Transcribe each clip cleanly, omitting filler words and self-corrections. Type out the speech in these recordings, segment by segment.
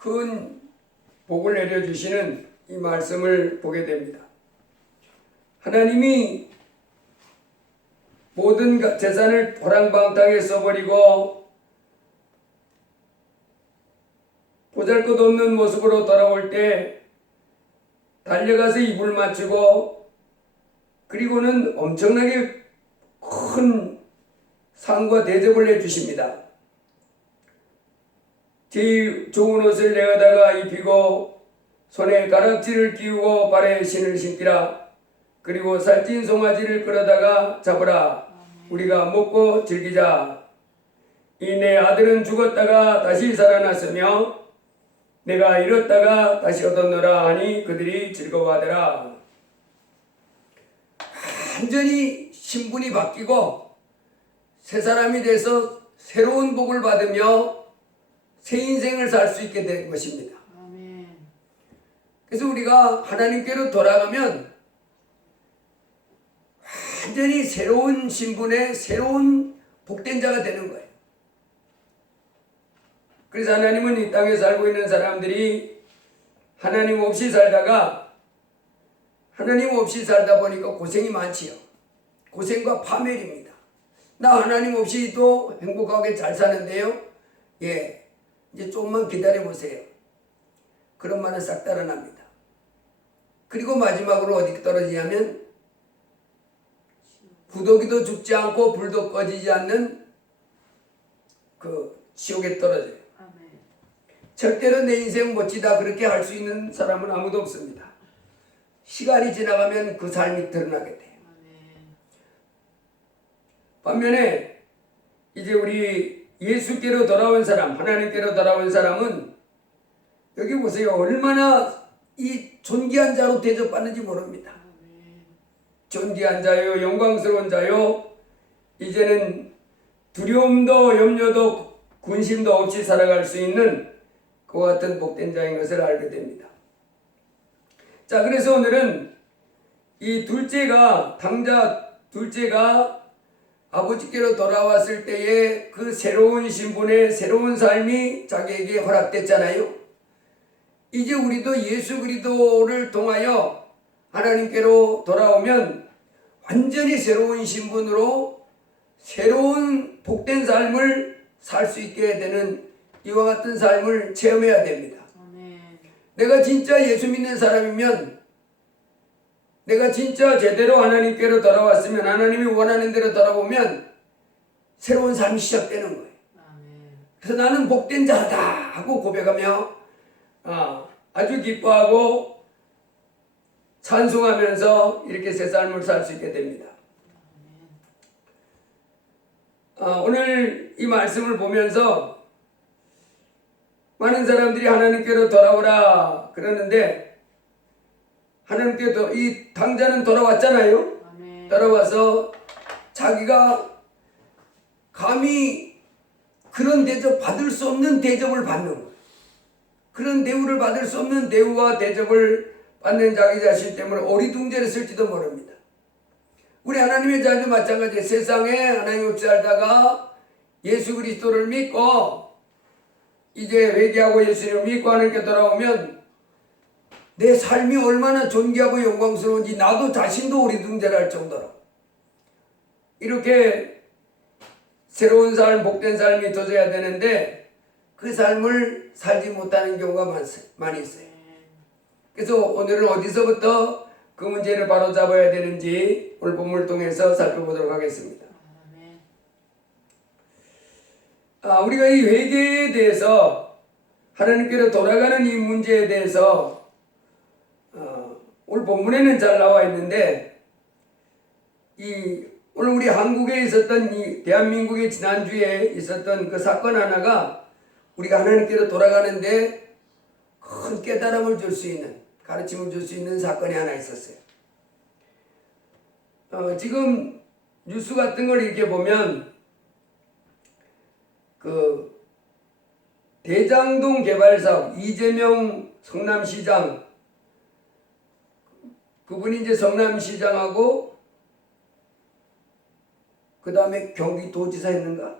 큰 복을 내려주시는 이 말씀을 보게 됩니다. 하나님이 모든 재산을 호랑방탕에 써버리고 보잘것없는 모습으로 돌아올 때 달려가서 입을 맞추고 그리고는 엄청나게 큰 상과 대접을 해주십니다. 제일 좋은 옷을 내어다가 입히고 손에 가락지를 끼우고 발에 신을 신기라. 그리고 살찐 송아지를 끌어다가 잡으라. 우리가 먹고 즐기자. 이 내 아들은 죽었다가 다시 살아났으며 내가 잃었다가 다시 얻었노라 하니 그들이 즐거워하더라. 완전히 신분이 바뀌고 새 사람이 돼서 새로운 복을 받으며 새 인생을 살 수 있게 된 것입니다. 아멘. 그래서 우리가 하나님께로 돌아가면 완전히 새로운 신분의 새로운 복된 자가 되는 거예요. 그래서 하나님은 이 땅에 살고 있는 사람들이 하나님 없이 살다가 하나님 없이 살다 보니까 고생이 많지요. 고생과 파멸입니다. 나 하나님 없이도 행복하게 잘 사는데요. 예, 이제 조금만 기다려 보세요. 그런 말은 싹 달아납니다. 그리고 마지막으로 어디 떨어지냐면 부더기도 죽지 않고 불도 꺼지지 않는 그 지옥에 떨어져요. 아멘. 절대로 내 인생 멋지다 그렇게 할 수 있는 사람은 아무도 없습니다. 시간이 지나가면 그 삶이 드러나게 돼요. 아멘. 반면에 이제 우리 예수께로 돌아온 사람, 하나님께로 돌아온 사람은 여기 보세요. 얼마나 이 존귀한 자로 대접받는지 모릅니다. 아멘. 존귀한 자요, 영광스러운 자요, 이제는 두려움도 염려도 군심도 없이 살아갈 수 있는 그와 같은 복된 자인 것을 알게 됩니다. 자, 그래서 오늘은 이 둘째가 아버지께로 돌아왔을 때의 그 새로운 신분의 새로운 삶이 자기에게 허락됐잖아요. 이제 우리도 예수 그리스도를 통하여 하나님께로 돌아오면 완전히 새로운 신분으로 새로운 복된 삶을 살 수 있게 되는 이와 같은 삶을 체험해야 됩니다. 아멘. 내가 진짜 예수 믿는 사람이면 내가 진짜 제대로 하나님께로 돌아왔으면 하나님이 원하는 대로 돌아보면 새로운 삶이 시작되는 거예요. 아멘. 그래서 나는 복된 자다 하고 고백하며 아주 기뻐하고 찬송하면서 이렇게 새 삶을 살 수 있게 됩니다. 오늘 이 말씀을 보면서 많은 사람들이 하나님께로 돌아오라 그러는데 하나님께 이 당자는 돌아왔잖아요. 아멘. 돌아와서 자기가 감히 그런 대접 받을 수 없는 대접을 받는 거예요. 그런 대우를 받을 수 없는 대우와 대접을 받는 자기 자신 때문에 어리둥절해 쓸지도 모릅니다. 우리 하나님의 자녀도 마찬가지예요. 세상에 하나님 없이 살다가 예수 그리스도를 믿고 이제 회개하고 예수님을 믿고 하나님께 돌아오면 내 삶이 얼마나 존귀하고 영광스러운지 나도 자신도 어리둥절할 정도로 이렇게 새로운 삶, 복된 삶이 빚어져야 되는데 그 삶을 살지 못하는 경우가 많이 있어요. 그래서 오늘은 어디서부터 그 문제를 바로잡아야 되는지 오늘 본문을 통해서 살펴보도록 하겠습니다. 우리가 이 회개에 대해서 하나님께로 돌아가는 이 문제에 대해서 오늘 본문에는 잘 나와 있는데 오늘 우리 한국에 있었던 이 대한민국의 지난주에 있었던 그 사건 하나가 우리가 하나님께로 돌아가는데 큰 깨달음을 줄 수 있는 가르침을 줄 수 있는 사건이 하나 있었어요. 지금 뉴스 같은 걸 이렇게 보면 그 대장동 개발 사업 이재명 성남시장 그분이 이제 성남시장하고 그 다음에 경기도지사 했는가?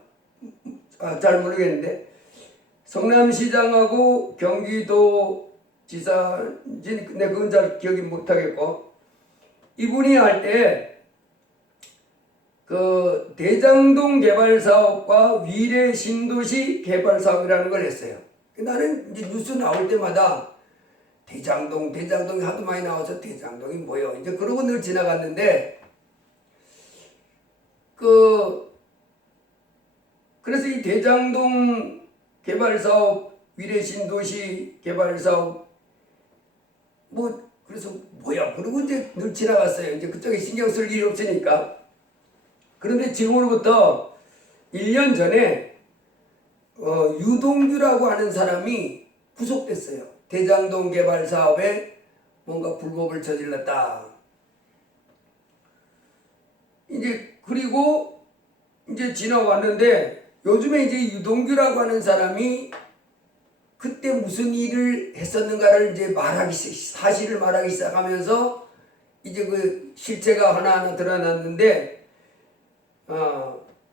잘 모르겠는데 성남시장하고 경기도지사, 내 그건 잘 기억이 못하겠고, 이분이 할 때 그 대장동 개발 사업과 위례 신도시 개발 사업이라는 걸 했어요. 나는 이제 뉴스 나올 때마다 대장동이 하도 많이 나와서 대장동이 뭐요? 이제 그러고 늘 지나갔는데, 그래서 이 대장동 개발 사업, 위례 신도시 개발 사업, 그래서 뭐야? 그러고 이제 늘 지나갔어요. 이제 그쪽에 신경 쓸 일이 없으니까. 그런데 지금으로부터 1년 전에 유동규라고 하는 사람이 구속됐어요. 대장동 개발 사업에 뭔가 불법을 저질렀다. 그리고 이제 지나왔는데, 요즘에 이제 유동규라고 하는 사람이 그때 무슨 일을 했었는가를 이제 사실을 말하기 시작하면서 이제 그 실체가 하나하나 드러났는데,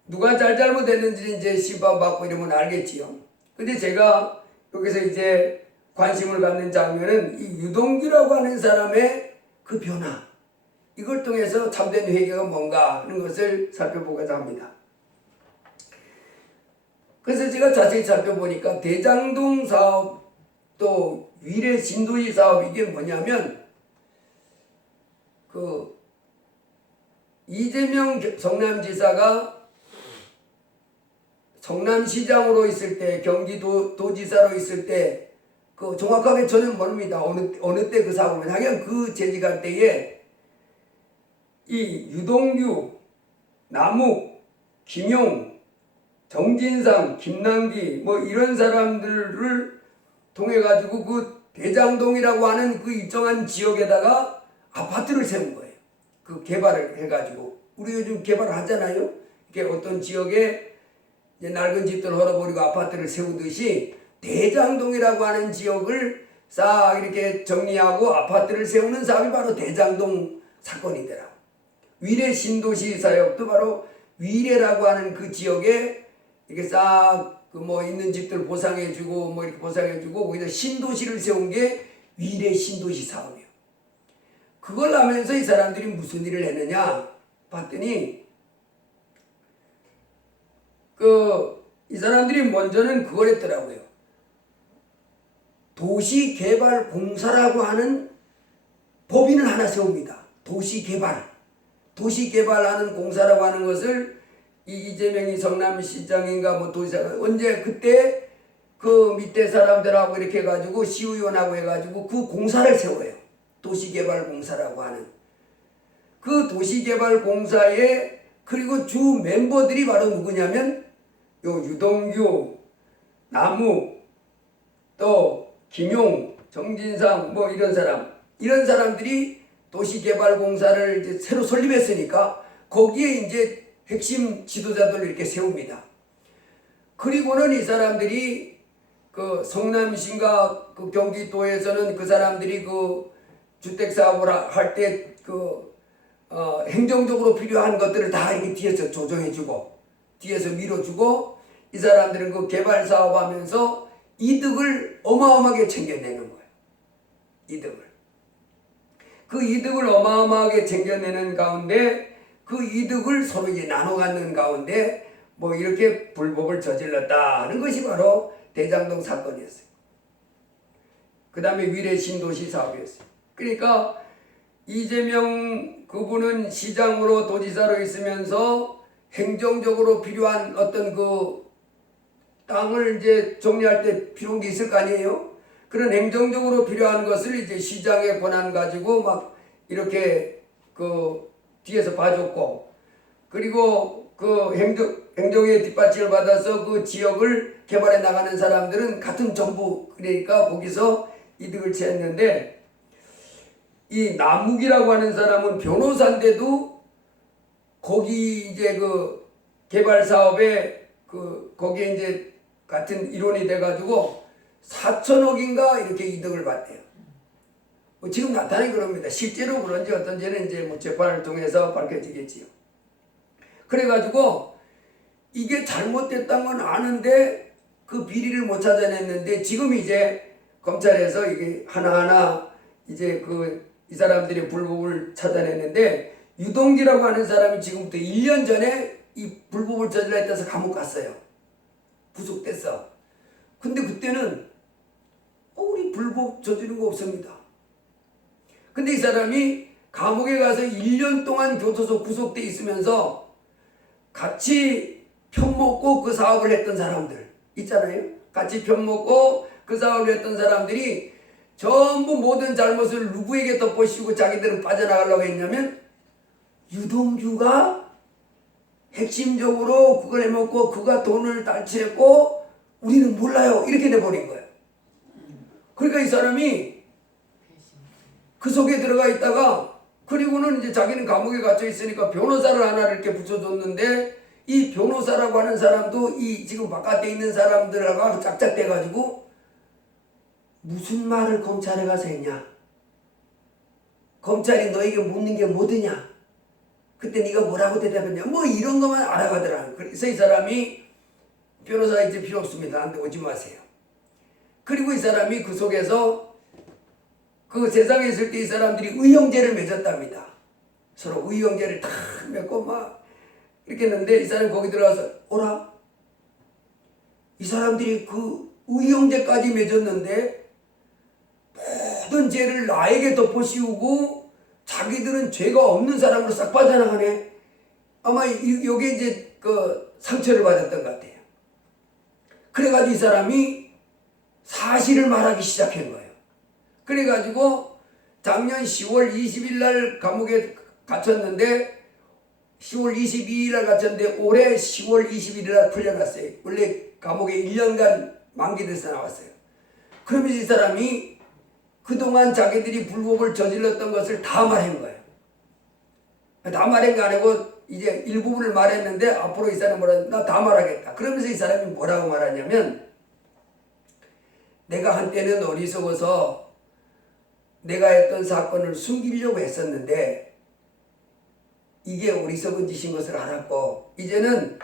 누가 잘못했는지 이제 심판받고 이러면 알겠지요. 근데 제가 여기서 이제 관심을 갖는 장면은 이 유동규라고 하는 사람의 그 변화, 이걸 통해서 참된 회개가 뭔가 하는 것을 살펴보고자 합니다. 그래서 제가 자세히 살펴보니까 대장동 사업 또 위례 신도시 사업, 이게 뭐냐면 이재명 성남지사가 성남시장으로 있을 때, 경기도지사로 있을 때, 정확하게 저는 모릅니다. 어느 때 그 사고를. 하여간 그 재직할 때에 이 유동규, 남욱, 김용, 정진상, 김남기 이런 사람들을 통해 가지고 그 대장동이라고 하는 그 일정한 지역에다가 아파트를 세운 거예요. 그 개발을 해가지고, 우리 요즘 개발을 하잖아요. 이렇게 어떤 지역에 이제 낡은 집들 헐어버리고 아파트를 세우듯이 대장동이라고 하는 지역을 싹 이렇게 정리하고 아파트를 세우는 사업이 바로 대장동 사건이더라. 위례 신도시 사역도 바로 위례라고 하는 그 지역에 이렇게 싹 있는 집들 보상해주고 이렇게 보상해주고, 거기다 신도시를 세운 게 위례 신도시 사업이에요. 그걸 하면서 이 사람들이 무슨 일을 했느냐 봤더니, 이 사람들이 먼저는 그걸 했더라고요. 도시개발공사라고 하는 법인을 하나 세웁니다. 도시개발하는 공사라고 하는 것을 이재명이 성남시장인가 도지사가 언제 그때 그 밑에 사람들하고 이렇게 해가지고 시의원하고 해가지고 그 공사를 세워요. 도시개발공사라고 하는 그 도시개발공사에, 그리고 주 멤버들이 바로 누구냐면 요 유동규, 남욱, 또 김용, 정진상 이런 사람들이 도시개발공사를 이제 새로 설립했으니까 거기에 이제 핵심 지도자들을 이렇게 세웁니다. 그리고는 이 사람들이 그 성남시인가 그 경기도에서는 그 사람들이 그 주택사업을 할 때 행정적으로 필요한 것들을 다 이렇게 뒤에서 조정해주고, 뒤에서 밀어주고, 이 사람들은 그 개발 사업하면서 이득을 어마어마하게 챙겨내는 거예요. 그 이득을 어마어마하게 챙겨내는 가운데, 그 이득을 서로 이제 나눠 갖는 가운데 이렇게 불법을 저질렀다 하는 것이 바로 대장동 사건이었어요. 그 다음에 위례 신도시 사업이었어요. 그러니까 이재명 그분은 시장으로 도지사로 있으면서 행정적으로 필요한 어떤 그 땅을 이제 정리할 때 필요한 게 있을 거 아니에요? 그런 행정적으로 필요한 것을 이제 시장의 권한 가지고 이렇게 뒤에서 봐줬고, 그리고 행정의 뒷받침을 받아서 그 지역을 개발해 나가는 사람들은 같은 정부, 그러니까 거기서 이득을 취했는데, 이 남욱이라고 하는 사람은 변호사인데도 거기 이제 그 개발 사업에 거기에 이제 같은 일원이 돼가지고 4천억인가 이렇게 이득을 받대요. 지금 나타나기 그럽니다. 실제로 그런지 어떤지는 이제 재판을 통해서 밝혀지겠지요. 그래가지고 이게 잘못됐다는 건 아는데 그 비리를 못 찾아냈는데 지금 이제 검찰에서 이게 하나하나 이제 이 사람들의 불법을 찾아냈는데 유동기라고 하는 사람이 지금부터 1년 전에 이 불법을 저질렀다 해서 감옥 갔어요. 구속됐어. 근데 그때는 우리 불법 저지른 거 없습니다. 근데 이 사람이 감옥에 가서 1년 동안 교도소 구속돼 있으면서 같이 편먹고 그 사업을 했던 사람들 있잖아요. 같이 편먹고 그 사업을 했던 사람들이 전부 모든 잘못을 누구에게 덮어씌우고 자기들은 빠져나가려고 했냐면 유동규가 핵심적으로 그걸 해먹고 그가 돈을 탈취했고 우리는 몰라요. 이렇게 돼버린 거예요. 그러니까 이 사람이 그 속에 들어가 있다가 그리고는 이제 자기는 감옥에 갇혀 있으니까 변호사를 하나를 이렇게 붙여줬는데 이 변호사라고 하는 사람도 이 지금 바깥에 있는 사람들하고 짝짝대가지고 무슨 말을 검찰에 가서 했냐? 검찰이 너에게 묻는 게 뭐드냐? 그때 네가 뭐라고 대답했냐? 뭐 이런 것만 알아가더라. 그래서 이 사람이 변호사 이제 필요 없습니다. 나한테 오지 마세요. 그리고 이 사람이 그 속에서 그 세상에 있을 때 이 사람들이 의형제를 맺었답니다. 서로 의형제를 다 맺고 막 이렇게 했는데 이 사람이 거기 들어가서 오라. 이 사람들이 그 의형제까지 맺었는데 모든 죄를 나에게 덮어씌우고 자기들은 죄가 없는 사람으로 싹 빠져나가네. 아마 요게 이제 그 상처를 받았던 것 같아요. 그래가지고 이 사람이 사실을 말하기 시작한 거예요. 그래가지고 작년 10월 20일 날 감옥에 갇혔는데 10월 22일 날 갇혔는데 올해 10월 21일 날 풀려났어요. 원래 감옥에 1년간 만기돼서 나왔어요. 그러면서 이 사람이 그동안 자기들이 불법을 저질렀던 것을 다 말한 거예요. 다 말한 거 아니고 이제 일부분을 말했는데 앞으로 이 사람이 뭐라 나 다 말하겠다. 그러면서 이 사람이 뭐라고 말하냐면 내가 한때는 어리석어서 내가 했던 사건을 숨기려고 했었는데 이게 어리석은 짓인 것을 알았고 이제는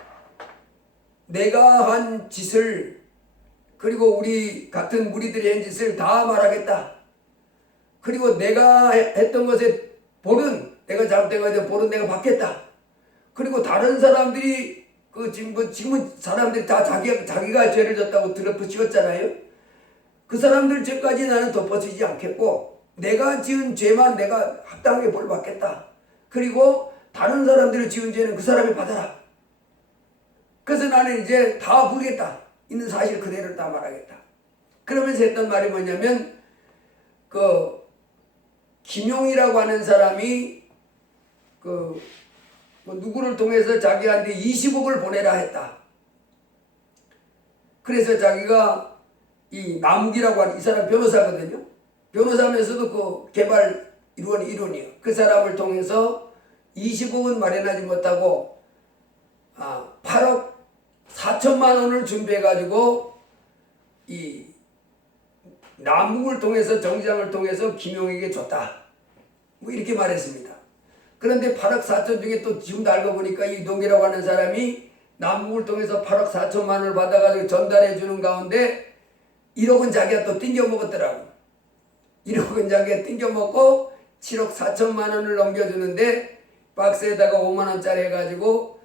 내가 한 짓을 그리고 우리 같은 무리들이 한 짓을 다 말하겠다. 그리고 내가 했던 것에 벌은 내가 잘못된 것에 벌은 내가 받겠다. 그리고 다른 사람들이 지금은 사람들이 다 자기가 죄를 졌다고 드러붙였잖아요. 그 사람들 죄까지 나는 덮어주지 않겠고 내가 지은 죄만 내가 합당하게 벌 받겠다. 그리고 다른 사람들이 지은 죄는 그 사람이 받아라. 그래서 나는 이제 다 부르겠다. 있는 사실 그대로 다 말하겠다. 그러면서 했던 말이 뭐냐면 김용이라고 하는 사람이 누구를 통해서 자기한테 20억을 보내라 했다. 그래서 자기가 이 남욱이라고 하는 이 사람 변호사거든요. 변호사면서도 그 개발 일원이요. 그 사람을 통해서 20억은 마련하지 못하고 8억 4천만 원을 준비해가지고 이 남욱을 통해서 정지장을 통해서 김용에게 줬다. 뭐 이렇게 말했습니다. 그런데 8억 4천 중에 또 지금도 알고 보니까 이 유동기라고 하는 사람이 남욱을 통해서 8억 4천만 원을 받아가지고 전달해 주는 가운데 1억은 자기가 또 띵겨 먹었더라고. 1억은 자기가 띵겨 먹고 7억 4천만 원을 넘겨주는데 박스에다가 5만 원짜리 해가지고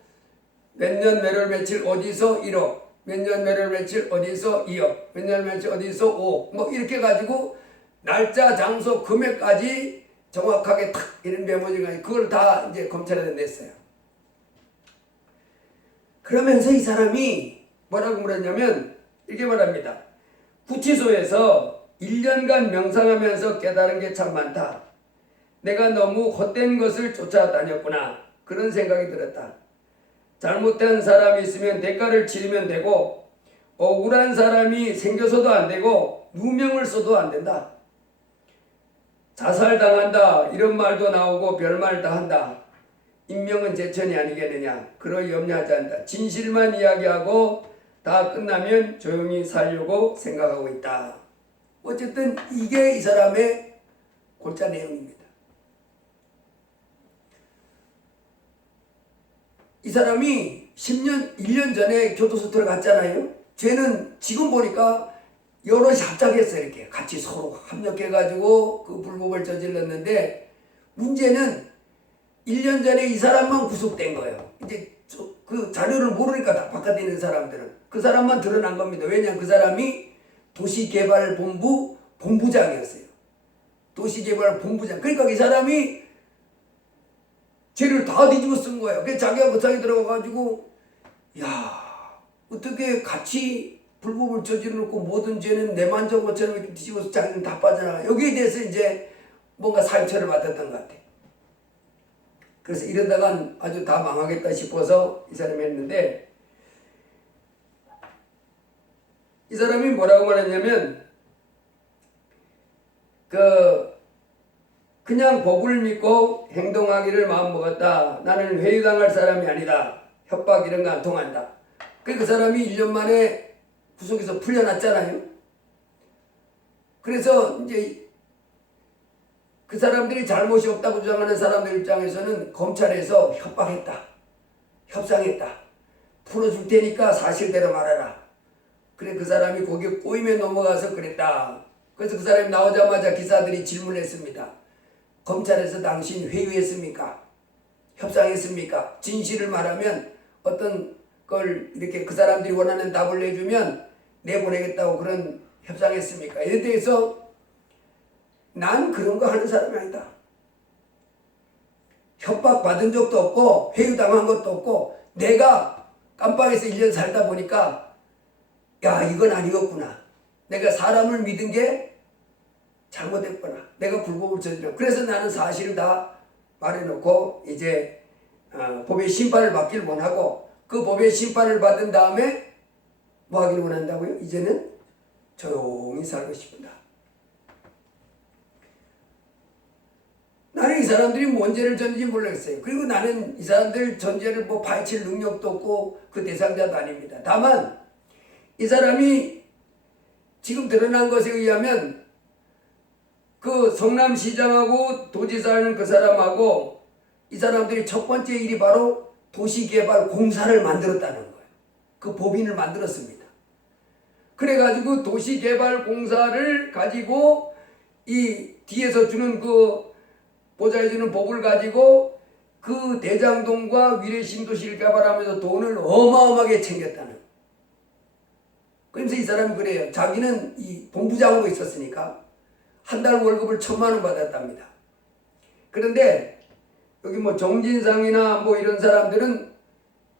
몇 년 몇월 며칠 어디서 1억, 몇 년 몇월 며칠 어디서 2억, 몇 년 며칠 어디서 5억 뭐 이렇게 가지고 날짜, 장소, 금액까지 정확하게 탁 이런 메모지가 그걸 다 이제 검찰에 냈어요. 그러면서 이 사람이 뭐라고 물었냐면 이렇게 말합니다. 구치소에서 1년간 명상하면서 깨달은 게 참 많다. 내가 너무 헛된 것을 쫓아다녔구나. 그런 생각이 들었다. 잘못된 사람이 있으면 대가를 치르면 되고 억울한 사람이 생겨서도 안 되고 누명을 써도 안 된다. 자살당한다 이런 말도 나오고 별말 다 한다. 인명은 제천이 아니겠느냐. 그럴 염려하지 않는다. 진실만 이야기하고 다 끝나면 조용히 살려고 생각하고 있다. 어쨌든 이게 이 사람의 골자 내용입니다. 이 사람이 1년 전에 교도소 들어갔잖아요. 죄는 지금 보니까 여럿이 합작했어요. 이렇게 같이 서로 합력해가지고 그 불법을 저질렀는데 문제는 1년 전에 이 사람만 구속된 거예요. 이제 그 자료를 모르니까 다 바깥에 있는 사람들은 그 사람만 드러난 겁니다. 왜냐하면 그 사람이 도시개발본부 본부장이었어요. 도시개발본부장. 그러니까 이 사람이 죄를 다 뒤집어 쓴 거예요. 그래서 자기가 그 사람이 들어가가지고 야 어떻게 같이 불법을 저지르고 모든 죄는 내만 진 것처럼 이렇게 뒤집어서 자기는 다 빠져나가. 여기에 대해서 이제 뭔가 상처를 받았던 것 같아. 그래서 이러다간 아주 다 망하겠다 싶어서 이 사람이 했는데 이 사람이 뭐라고 말했냐면 그냥 법을 믿고 행동하기를 마음먹었다. 나는 회유당할 사람이 아니다. 협박 이런 거 안 통한다. 그 사람이 1년 만에 구속에서 풀려났잖아요. 그래서 이제 그 사람들이 잘못이 없다고 주장하는 사람들 입장에서는 검찰에서 협박했다. 협상했다. 풀어줄 테니까 사실대로 말해라. 그래 그 사람이 거기에 꼬임에 넘어가서 그랬다. 그래서 그 사람이 나오자마자 기사들이 질문했습니다. 검찰에서 당신 회유했습니까? 협상했습니까? 진실을 말하면 어떤 걸 이렇게 그 사람들이 원하는 답을 내주면 내보내겠다고 그런 협상했습니까? 이에 대해서 난 그런 거 하는 사람이 아니다. 협박 받은 적도 없고 회유당한 것도 없고 내가 깜빵에서 1년 살다 보니까 야 이건 아니었구나. 내가 사람을 믿은 게 잘못했구나. 내가 불법을 저질렀구나. 그래서 나는 사실을 다 말해놓고 이제 법의 심판을 받길 원하고 그 법의 심판을 받은 다음에 뭐 하길 원한다고요? 이제는 조용히 살고 싶다. 나는 이 사람들이 뭔 죄를 졌는지 모르겠어요. 그리고 나는 이 사람들 전죄를 뭐 파헤칠 능력도 없고 그 대상자도 아닙니다. 다만 이 사람이 지금 드러난 것에 의하면 그 성남시장하고 도지사는 그 사람하고 이 사람들이 첫 번째 일이 바로 도시개발공사를 만들었다는 거예요. 그 법인을 만들었습니다. 그래가지고 도시개발공사를 가지고 이 뒤에서 주는 그 보좌해주는 법을 가지고 그 대장동과 위례신도시를 개발하면서 돈을 어마어마하게 챙겼다는 거예요. 그래서 이 사람이 그래요. 자기는 이 본부장으로 있었으니까 한 달 월급을 1,000만 원 받았답니다. 그런데 여기 뭐 정진상이나 뭐 이런 사람들은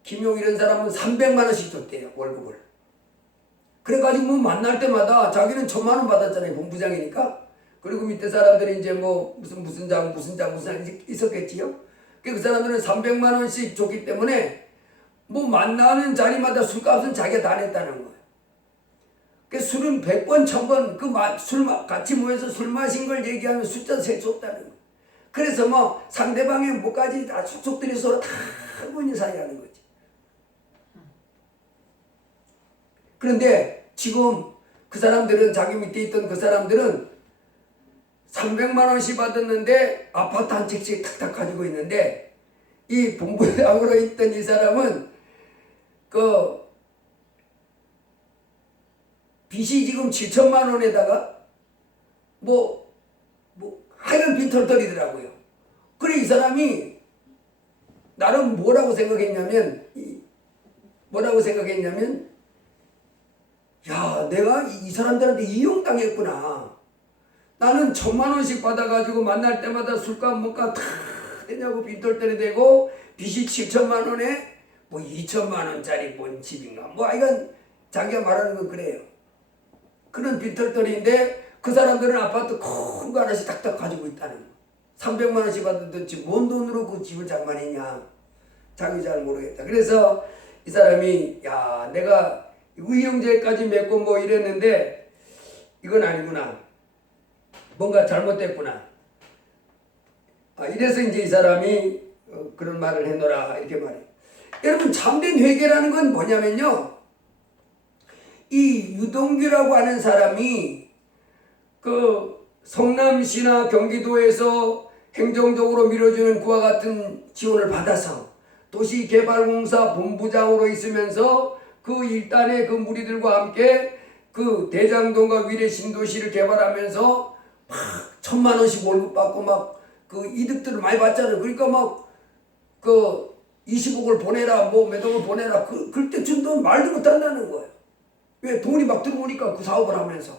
김용 이런 사람은 300만 원씩 줬대요. 월급을. 그래가지고 뭐 만날 때마다 자기는 1,000만 원 받았잖아요. 본부장이니까. 그리고 밑에 사람들이 이제 뭐 무슨 장 있었겠지요. 그 사람들은 300만 원씩 줬기 때문에 뭐 만나는 자리마다 술값은 자기가 다 냈다는 거예요. 그 술은 100번, 1000번 술 같이 모여서 술 마신 걸 얘기하면 숫자 셀 수 없다는 거예요. 그래서 뭐 상대방의 뭐까지 다 속속들이 서로 다 본인 사이 하는 거지. 그런데 지금 그 사람들은 자기 밑에 있던 그 사람들은 300만 원씩 받았는데 아파트 한 채씩 탁탁 가지고 있는데 이 본부장으로 있던 이 사람은 그 빚이 지금 7천만 원에다가 하얀 빈털털이더라고요. 그래 이 사람이 나름 뭐라고 생각했냐면 야 내가 이 사람들한테 이용당했구나. 나는 1,000만 원씩 받아가지고 만날 때마다 술값 뭐값 다 되냐고 빈털털이 되고 빚이 7천만 원에 뭐 2천만 원짜리 뭔 집인가 이건 자기가 말하는 건 그래요. 그런 빈털털이인데 그 사람들은 아파트 큰 거 하나씩 탁탁 가지고 있다는 거. 300만 원씩 받았든지 뭔 돈으로 그 집을 장만했냐. 자기 잘 모르겠다. 그래서 이 사람이 야 내가 의형제까지 맺고 뭐 이랬는데 이건 아니구나. 뭔가 잘못됐구나. 이래서 이제 이 사람이 그런 말을 해놓으라 이렇게 말해요. 여러분 참된 회개라는 건 뭐냐면요. 이 유동규라고 하는 사람이 그 성남시나 경기도에서 행정적으로 밀어주는 그와 같은 지원을 받아서 도시개발공사 본부장으로 있으면서 그 일단의 그 무리들과 함께 그 대장동과 위례 신도시를 개발하면서 막 1,000만 원씩 월급 받고 막 그 이득들을 많이 받잖아요. 그러니까 막 그 20억을 보내라 뭐 몇 억을 보내라 그때 준 돈 말도 못한다는 거예요. 왜? 돈이 막 들어오니까 그 사업을 하면서.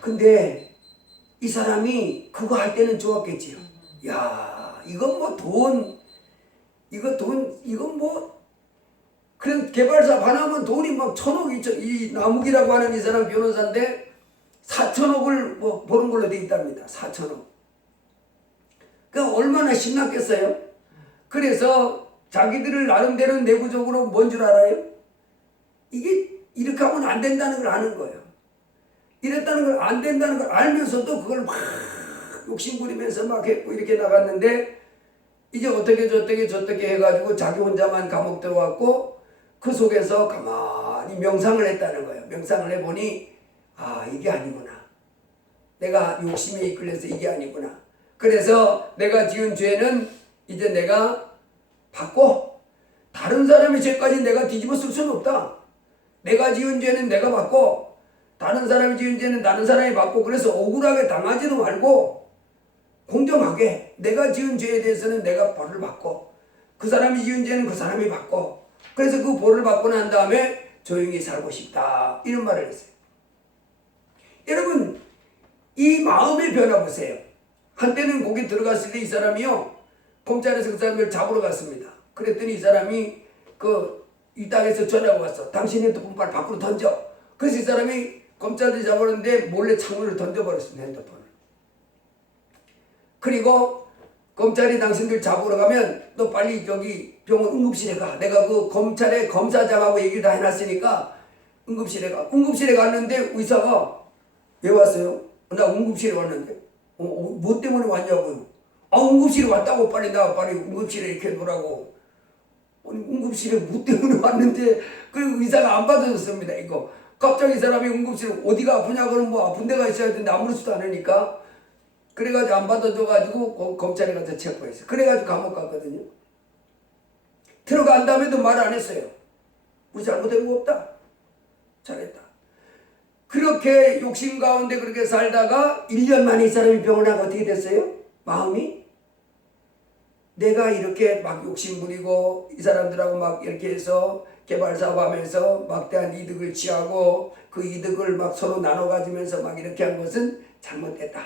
근데 이 사람이 그거 할 때는 좋았겠지요. 야, 이건 뭐 이건 뭐 그런 개발사 반하면 돈이 막 1,000억, 이 남욱이라고 하는 이 사람 변호사인데 4,000억을 뭐 버는 걸로 돼 있답니다. 4,000억. 그러니까 얼마나 신났겠어요. 그래서 자기들을 나름대로 내부적으로 뭔 줄 알아요? 이게 이렇게 하면 안 된다는 걸 아는 거예요. 이랬다는 걸 안 된다는 걸 알면서도 그걸 막 욕심부리면서 막 했고 이렇게 나갔는데 이제 어떻게 저떻게 해가지고 자기 혼자만 감옥 들어왔고 그 속에서 가만히 명상을 했다는 거예요. 명상을 해보니 아, 이게 아니구나. 내가 욕심에 이끌려서 이게 아니구나. 그래서 내가 지은 죄는 이제 내가 받고 다른 사람의 죄까지 내가 뒤집어 쓸 수는 없다. 내가 지은 죄는 내가 받고 다른 사람이 지은 죄는 다른 사람이 받고 그래서 억울하게 당하지도 말고 공정하게 내가 지은 죄에 대해서는 내가 벌을 받고 그 사람이 지은 죄는 그 사람이 받고 그래서 그 벌을 받고 난 다음에 조용히 살고 싶다. 이런 말을 했어요. 여러분 이 마음의 변화 보세요. 한때는 거기 들어갔을 때 이 사람이요 검찰에서 그 사람을 잡으러 갔습니다. 그랬더니 이 사람이 이 땅에서 전화가 왔어. 당신 핸드폰 빨리 밖으로 던져. 그래서 이 사람이 검찰들이 잡았는데 몰래 창문을 던져버렸습니다. 핸드폰을. 그리고 검찰이 당신들 잡으러 가면 너 빨리 저기 병원 응급실에 가. 내가 그 검찰의 검사장하고 얘기를 다 해놨으니까 응급실에 가. 응급실에 갔는데 의사가 왜 왔어요? 나 응급실에 왔는데. 뭐 때문에 왔냐고요? 아, 응급실에 왔다고 빨리 응급실에 이렇게 놓으라고. 아니, 응급실에 뭐 때문에 왔는데 그 의사가 안 받아줬습니다. 이거 갑자기 이 사람이 응급실에 어디가 아프냐 그러면 뭐 아픈 데가 있어야 되는데 아무렇지도 않으니까 그래가지고 안 받아줘가지고 검찰에 가서 체포했어요. 그래가지고 감옥 갔거든요. 들어간 다음에도 말 안 했어요. 우리 잘못된 거 없다. 잘했다. 그렇게 욕심 가운데 그렇게 살다가 1년 만에 이 사람이 병원에 어떻게 됐어요? 마음이 내가 이렇게 막 욕심 부리고 이 사람들하고 막 이렇게 해서 개발 사업하면서 막대한 이득을 취하고 그 이득을 막 서로 나눠 가지면서 막 이렇게 한 것은 잘못됐다.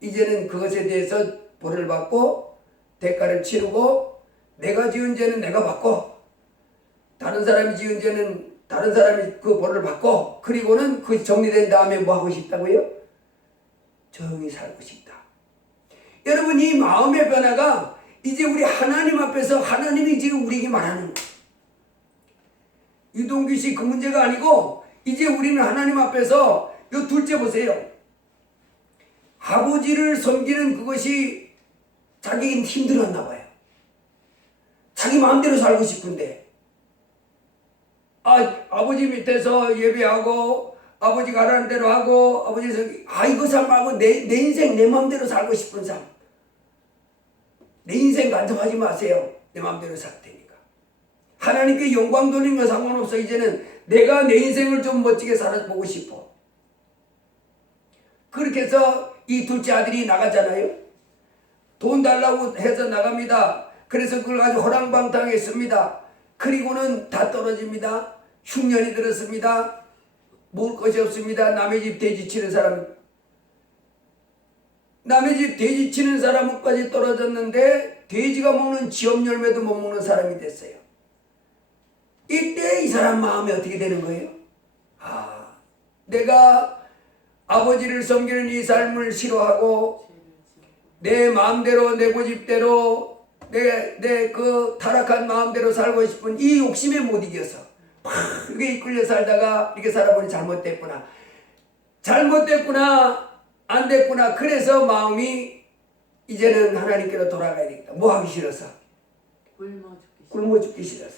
이제는 그것에 대해서 벌을 받고 대가를 치르고 내가 지은 죄는 내가 받고 다른 사람이 지은 죄는 다른 사람이 그 벌을 받고 그리고는 그 정리된 다음에 뭐 하고 싶다고요? 조용히 살고 싶다. 여러분 이 마음의 변화가 이제 우리 하나님 앞에서 하나님이 지금 우리에게 말하는 거예요. 유동규 씨 그 문제가 아니고 이제 우리는 하나님 앞에서 요 둘째 보세요. 아버지를 섬기는 그것이 자기는 힘들었나 봐요. 자기 마음대로 살고 싶은데 아버지 밑에서 예배하고 아버지가 하라는 대로 하고 이거 삶 말고 내 인생 내 마음대로 살고 싶은 삶. 내 인생 간섭하지 마세요. 내 마음대로 살 테니까. 하나님께 영광 돌리는 거 상관없어. 이제는 내가 내 인생을 좀 멋지게 살아보고 싶어. 그렇게 해서 이 둘째 아들이 나가잖아요. 돈 달라고 해서 나갑니다. 그래서 그걸 가지고 허랑방탕했습니다. 그리고는 다 떨어집니다. 흉년이 들었습니다. 먹을 것이 없습니다. 남의 집 돼지 치는 사람, 남의 집 돼지 치는 사람까지 떨어졌는데 돼지가 먹는 지업 열매도 못 먹는 사람이 됐어요. 이때 이 사람 마음이 어떻게 되는 거예요? 내가 아버지를 섬기는 이 삶을 싫어하고 내 마음대로 내 고집대로 내 그 타락한 마음대로 살고 싶은 이 욕심에 못 이겨서 그게 이끌려 살다가 이렇게 살아보니 잘못됐구나. 안 됐구나. 그래서 마음이 이제는 하나님께로 돌아가야 되겠다. 뭐 하기 싫어서? 굶어 죽기 싫어서.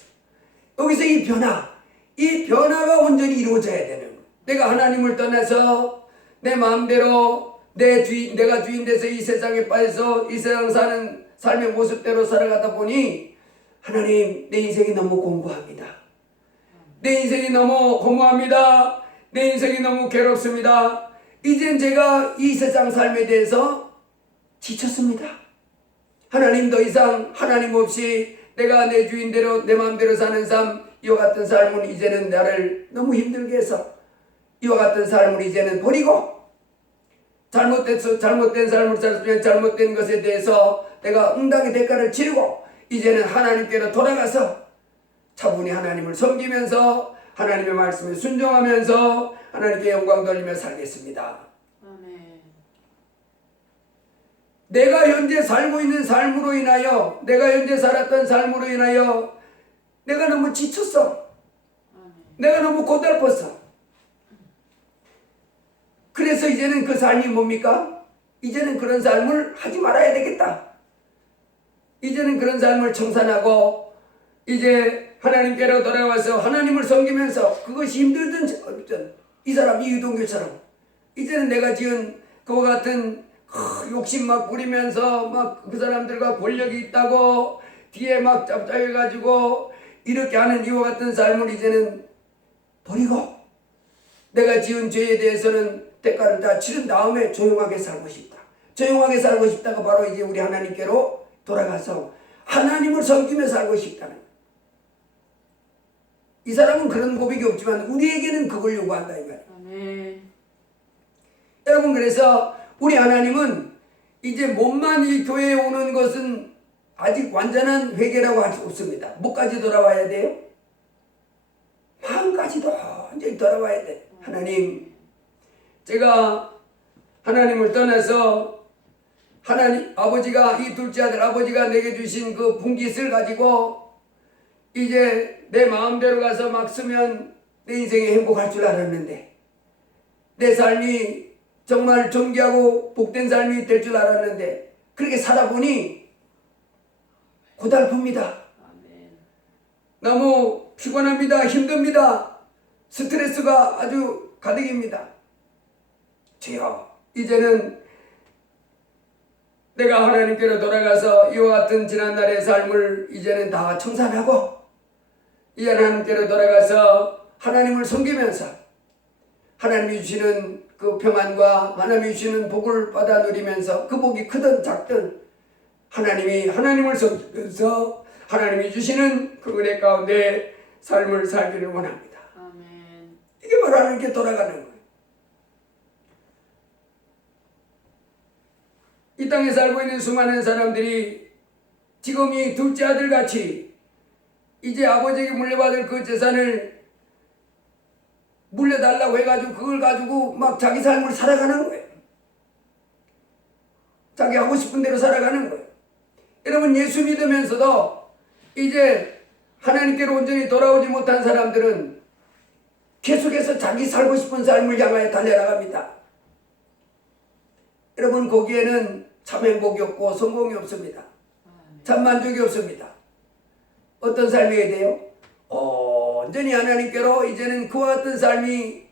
여기서 이 변화가 온전히 이루어져야 되는 거예요. 내가 하나님을 떠나서 내 마음대로 내가 주인 돼서 이 세상에 빠져서 이 세상 사는 삶의 모습대로 살아가다 보니 하나님, 내 인생이 너무 공고합니다. 내 인생이 너무 공고합니다. 내 인생이 너무 괴롭습니다. 이젠 제가 이 세상 삶에 대해서 지쳤습니다. 하나님, 더 이상 하나님 없이 내가 내 주인대로 내 마음대로 사는 삶, 이와 같은 삶은 이제는 나를 너무 힘들게 해서 이와 같은 삶을 이제는 버리고 잘못된 삶을 살았으면 잘못된 것에 대해서 내가 응당의 대가를 치르고 이제는 하나님께로 돌아가서 차분히 하나님을 섬기면서 하나님의 말씀에 순종하면서 하나님께 영광 돌리며 살겠습니다. 아멘. 내가 현재 살고 있는 삶으로 인하여, 내가 현재 살았던 삶으로 인하여 내가 너무 지쳤어. 내가 너무 고달팠어. 그래서 이제는 그 삶이 뭡니까? 이제는 그런 삶을 하지 말아야 되겠다. 이제는 그런 삶을 청산하고 이제 하나님께로 돌아와서 하나님을 섬기면서 그것이 힘들든 이 사람 이유동교처럼 이제는 내가 지은 그와 같은 욕심 막 부리면서 막 그 사람들과 권력이 있다고 뒤에 막 짭짭해가지고 이렇게 하는 이와 같은 삶을 이제는 버리고 내가 지은 죄에 대해서는 대가를 다 치른 다음에 조용하게 살고 싶다. 조용하게 살고 싶다가 바로 이제 우리 하나님께로 돌아가서 하나님을 섬기며 살고 싶다는 거예요. 이 사람은 그런 고백이 없지만 우리에게는 그걸 요구한다 이 말이에요. 아멘. 여러분, 그래서 우리 하나님은 이제 몸만 이 교회에 오는 것은 아직 완전한 회개라고 할 수 없습니다. 뭐까지 돌아와야 돼요? 마음까지도 완전히 돌아와야 돼. 하나님, 제가 하나님을 떠나서 하나님 아버지가 이 둘째 아들 아버지가 내게 주신 그 분깃을 가지고 이제 내 마음대로 가서 막 쓰면 내 인생이 행복할 줄 알았는데 내 삶이 정말 존귀하고 복된 삶이 될 줄 알았는데 그렇게 살아보니 고달픕니다. 너무 피곤합니다. 힘듭니다. 스트레스가 아주 가득입니다. 주여, 이제는 내가 하나님께로 돌아가서 이와 같은 지난날의 삶을 이제는 다 청산하고 이제 하나님께로 돌아가서 하나님을 섬기면서 하나님이 주시는 그 평안과 하나님이 주시는 복을 받아 누리면서 그 복이 크든 작든 하나님을 섬기면서 하나님이 주시는 그 은혜 가운데 삶을 살기를 원합니다. 아멘. 이게 바로 하나님께 돌아가는 거예요. 이 땅에 살고 있는 수많은 사람들이 지금 이 둘째 아들 같이 이제 아버지에게 물려받을 그 재산을 물려달라고 해가지고 그걸 가지고 막 자기 삶을 살아가는 거예요. 자기 하고 싶은 대로 살아가는 거예요. 여러분, 예수 믿으면서도 이제 하나님께로 온전히 돌아오지 못한 사람들은 계속해서 자기 살고 싶은 삶을 향하여 달려나갑니다. 여러분, 거기에는 참 행복이 없고 성공이 없습니다. 참 만족이 없습니다. 어떤 삶이어야 돼요? 온전히 하나님께로 이제는 그와 같은 삶이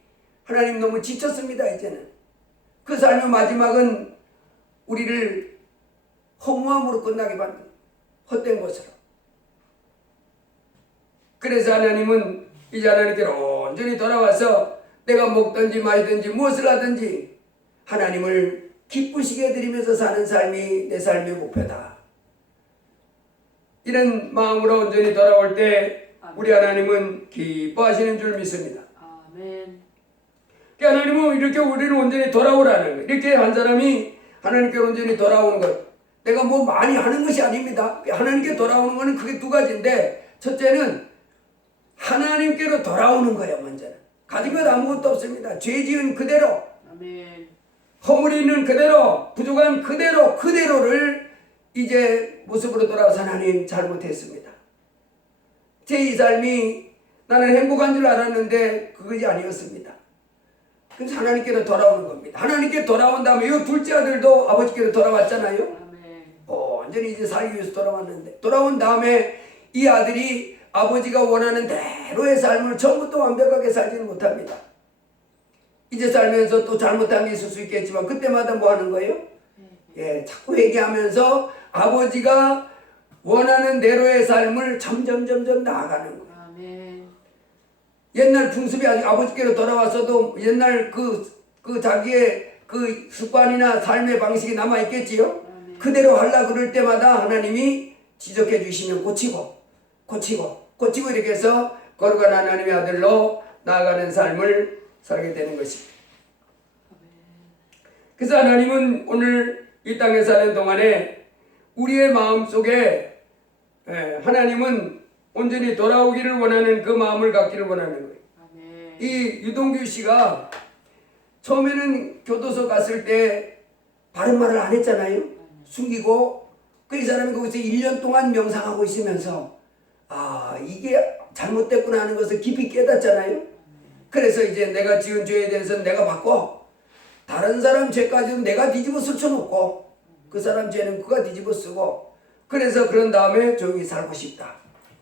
하나님 너무 지쳤습니다. 이제는 그 삶의 마지막은 우리를 허무함으로 끝나게 만든 헛된 것으로. 그래서 하나님은 이제 하나님께로 온전히 돌아와서 내가 먹든지 마시든지 무엇을 하든지 하나님을 기쁘시게 해드리면서 사는 삶이 내 삶의 목표다. 이런 마음으로 온전히 돌아올 때 우리 하나님은 기뻐하시는 줄 믿습니다. 아멘. 하나님은 이렇게 우리를 온전히 돌아오라는 거예요. 이렇게 한 사람이 하나님께 온전히 돌아오는 것, 내가 뭐 많이 하는 것이 아닙니다. 하나님께 돌아오는 것은 크게 두 가지인데, 첫째는 하나님께로 돌아오는 거예요. 먼저는 가진 것 아무것도 없습니다. 죄 지은 그대로, 아멘. 허물이 있는 그대로, 부족한 그대로를 이제 모습으로 돌아와서 하나님 잘못했습니다. 제 이 삶이 나는 행복한 줄 알았는데 그것이 아니었습니다. 그래서 하나님께로 돌아오는 겁니다. 하나님께 돌아온 다음에 이 둘째 아들도 아버지께로 돌아왔잖아요. 아멘. 완전히 이제 살기 위해서 돌아왔는데, 돌아온 다음에 이 아들이 아버지가 원하는 대로의 삶을 처음부터 완벽하게 살지는 못합니다. 이제 살면서 또 잘못한 게 있을 수 있겠지만 그때마다 뭐 하는 거예요? 자꾸 회개하면서 아버지가 원하는 대로의 삶을 점점 나아가는 거예요. 아멘. 옛날 풍습이 아버지께로 돌아왔어도 옛날 그 자기의 그 습관이나 삶의 방식이 남아있겠지요? 아멘. 그대로 하려고 그럴 때마다 하나님이 지적해 주시면 고치고 이렇게 해서 거룩한 하나님의 아들로 나아가는 삶을 살게 되는 것입니다. 그래서 하나님은 오늘 이 땅에 사는 동안에 우리의 마음속에 하나님은 온전히 돌아오기를 원하는 그 마음을 갖기를 원하는 거예요. 아멘. 이 유동규 씨가 처음에는 교도소 갔을 때 바른 말을 안 했잖아요. 숨기고 그 사람이 거기서 1년 동안 명상하고 있으면서 이게 잘못됐구나 하는 것을 깊이 깨닫잖아요. 그래서 이제 내가 지은 죄에 대해서는 내가 받고 다른 사람 죄까지는 내가 뒤집어 쓰쳐놓고 그 사람 죄는 그가 뒤집어 쓰고 그래서 그런 다음에 조용히 살고 싶다.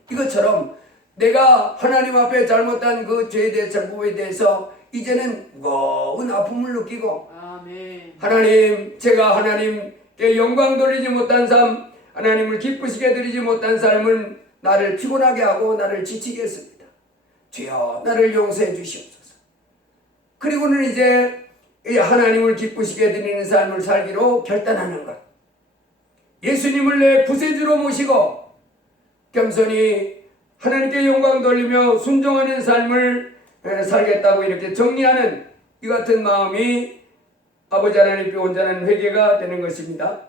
이것처럼 내가 하나님 앞에 잘못한 그 죄에 대해서 잘못에 대해서 이제는 무거운 아픔을 느끼고 아멘. 하나님 제가 하나님께 영광 돌리지 못한 삶 하나님을 기쁘시게 드리지 못한 삶은 나를 피곤하게 하고 나를 지치게 했습니다. 주여 나를 용서해 주시옵소서. 그리고는 이제 하나님을 기쁘시게 드리는 삶을 살기로 결단하는 것. 예수님을 내 구세주로 모시고 겸손히 하나님께 영광 돌리며 순종하는 삶을 살겠다고 이렇게 정리하는 이 같은 마음이 아버지 하나님께 온전한 회개가 되는 것입니다.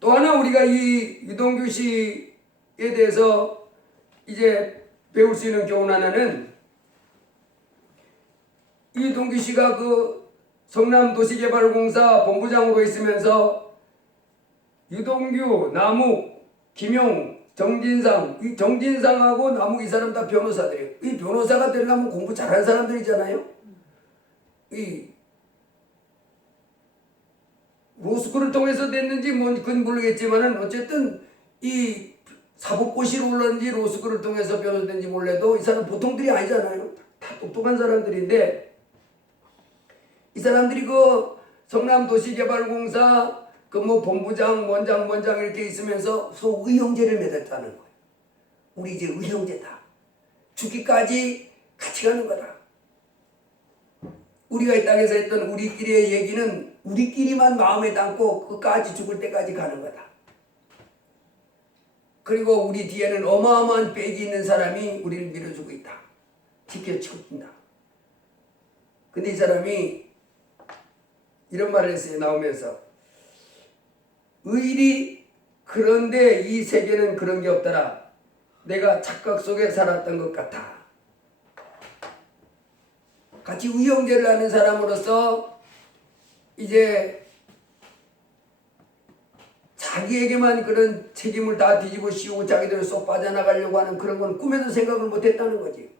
또 하나 우리가 이 유동규 씨에 대해서 이제 배울 수 있는 교훈 하나는 이 유동규 씨가 그 성남도시개발공사 본부장으로 있으면서 유동규, 남욱, 김용, 정진상, 이 정진상하고 남욱 이 사람 다 변호사들이에요. 이 변호사가 되려면 공부 잘하는 사람들이잖아요. 이 로스쿨을 통해서 됐는지 그건 모르겠지만은 어쨌든 이 사법고시로 올랐는지 로스쿨을 통해서 변호사 된지 몰라도 이 사람 보통들이 아니잖아요. 다 똑똑한 사람들인데 이 사람들이 그 성남도시개발공사 그 본부장, 원장 이렇게 있으면서 소 의형제를 맺었다는 거예요. 우리 이제 의형제다. 죽기까지 같이 가는 거다. 우리가 이 땅에서 했던 우리끼리의 얘기는 우리끼리만 마음에 담고 끝까지 죽을 때까지 가는 거다. 그리고 우리 뒤에는 어마어마한 빽이 있는 사람이 우리를 밀어주고 있다. 지켜치고 있다. 근데 이 사람이 이런 말을 했어요. 나오면서 의리 그런데 이 세계는 그런 게 없더라. 내가 착각 속에 살았던 것 같아. 같이 의형제를 하는 사람으로서 이제 자기에게만 그런 책임을 다 뒤집어 씌우고 자기들 쏙 빠져나가려고 하는 그런 건 꿈에도 생각을 못했다는 거지.